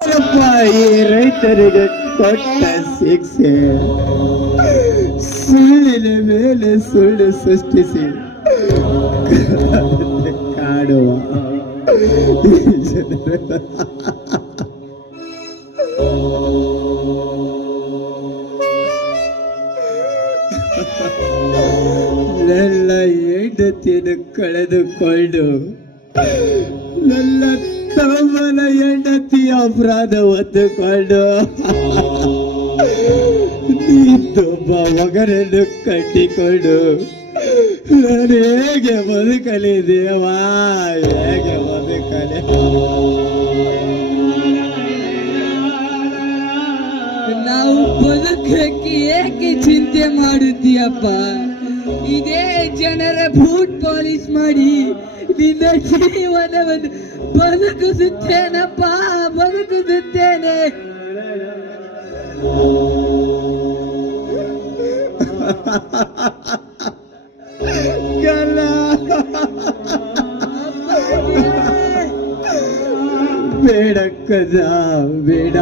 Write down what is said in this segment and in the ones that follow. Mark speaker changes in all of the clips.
Speaker 1: ಅಪ್ಪ ಈ ರೈತರಿಗೆ ಕೊಟ್ಟ ಶಿಕ್ಷೆ ಸುಳ್ಳಿನ ಮೇಲೆ ಸುಳ್ಳು ಸೃಷ್ಟಿಸಿ ಕಾಡುವ ಈ ಜನರ ನನ್ನ ಹೆಂಡತಿಯನ್ನು ಕಳೆದುಕೊಂಡು ನನ್ನ ತಮ್ಮನ ಹೆಂಡತಿ ಅಪರಾಧ ಹೊತ್ತುಕೊಂಡು. ನೀನೊಬ್ಬ ಮಗನನ್ನು ಕಟ್ಟಿಕೊಂಡು. ನಾನು ಹೇಗೆ ಬದುಕಲಿ ದೇವಾ, ಹೇಗೆ ಬದುಕಲಿ?
Speaker 2: ನಾವು ಬದುಕಕ್ಕೆ ಏಕೆ ಚಿಂತೆ ಮಾಡುತ್ತೀಯಪ್ಪ? ಇದೇ ಜನರ ಬೂಟ್ ಪಾಲಿಶ್ ಮಾಡಿ ನಿನ್ನ ಜೀವನವನ್ನು ಬದುಕಿಸುತ್ತೇನಪ್ಪ, ಬದುಕಿಸುತ್ತೇನೆ.
Speaker 1: ಬೇಡ ಕಜ ಬೇಡ.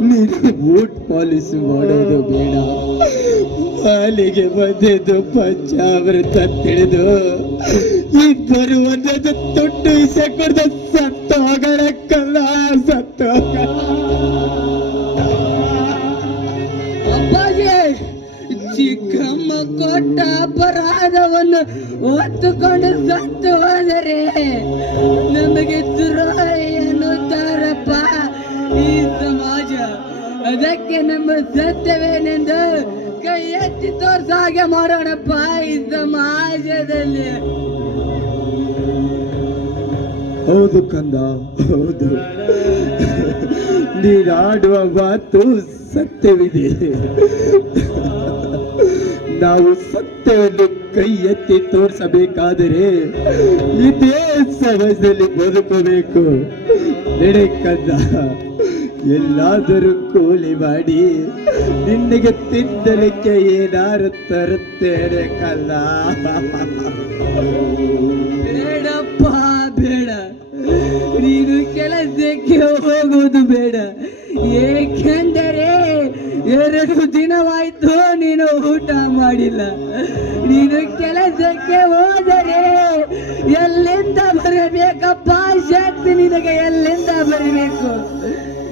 Speaker 1: ನೀನು ಬೂಟ್ ಪಾಲಿಶ್ ಮಾಡೋದು ಬೇಡ. ಅಲ್ಲಿಗೆ ಬಂದಿದ್ದು ಪಂಚಾಮೃತ ತಿಳಿದು, ಇಬ್ಬರು ಒಂದೊಂದು ತೊಟ್ಟು ಇಸೆ ಕುಡ್ದು ಸತ್ತು ಹೋಗೋಣ ಕಲ್ಲ ಸತ್ತು
Speaker 2: ಚಿಕ್ಕಮ್ಮ ಕೊಟ್ಟ ಅಪರಾಧವನ್ನು ಹೊತ್ತುಕೊಂಡು ಸತ್ತು ಹೋದರೆ ನಮಗೆ ದ್ರೋಹಿ ತಾರಪ್ಪ ಈ ಸಮಾಜ, ಅದಕ್ಕೆ ನಮ್ಮ ಸತ್ಯವೇನೆಂದು ಕೈ ಎತ್ತಿ ತೋರ್ಸ ಹಾಗೆ ಮಾಡೋಣಪ್ಪ ಈ ಸಮಾಜದಲ್ಲಿ
Speaker 1: ಹೌದು ಕಂದ, ಹೌದು. ನೀರಾಡುವ ಮಾತು ಸತ್ಯವಿದೆ. ನಾವು ಸತ್ಯವನ್ನು ಕೈ ಎತ್ತಿ ತೋರಿಸಬೇಕಾದರೆ ಇದೇ ಸಮಾಜದಲ್ಲಿ ಬದುಕಬೇಕು. ಕಂದ ಎಲ್ಲಾದರೂ ಕೂಲಿ ಮಾಡಿ, ನಿನ್ನಿಗೆ ತಿಂದಲಿಕ್ಕೆ ಏನಾರು ತರುತ್ತೇನೆ ಕಲ್ಲ.
Speaker 2: ಬೇಡಪ್ಪ, ಬೇಡ. ನೀನು ಕೆಲಸಕ್ಕೆ ಹೋಗುವುದು ಬೇಡ. ಏಕೆಂದರೆ ಎರಡು ದಿನವಾಯ್ತು ನೀನು ಊಟ ಮಾಡಿಲ್ಲ. ನೀನು ಕೆಲಸಕ್ಕೆ ಹೋದರೆ ಎಲ್ಲಿಂದ ಬರಬೇಕಪ್ಪ? ಶಕ್ತಿ ನಿನಗೆ ಎಲ್ಲಿಂದ ಬರಬೇಕು?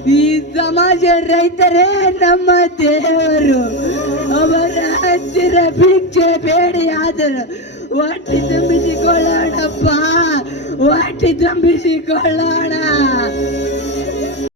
Speaker 2: ಈ ಸಮಾಜ ರೈತರೇ ನಮ್ಮ ದೇವರು. ಅವರ ಹತ್ತಿರ ಭಿಕ್ಷೆ ಬೇಡಿ ಆದರೂ. ಹೊಟ್ಟೆ ತುಂಬಿಸಿಕೊಳ್ಳೋಣಪ್ಪ. ಹೊಟ್ಟೆ ತುಂಬಿಸಿಕೊಳ್ಳೋಣ.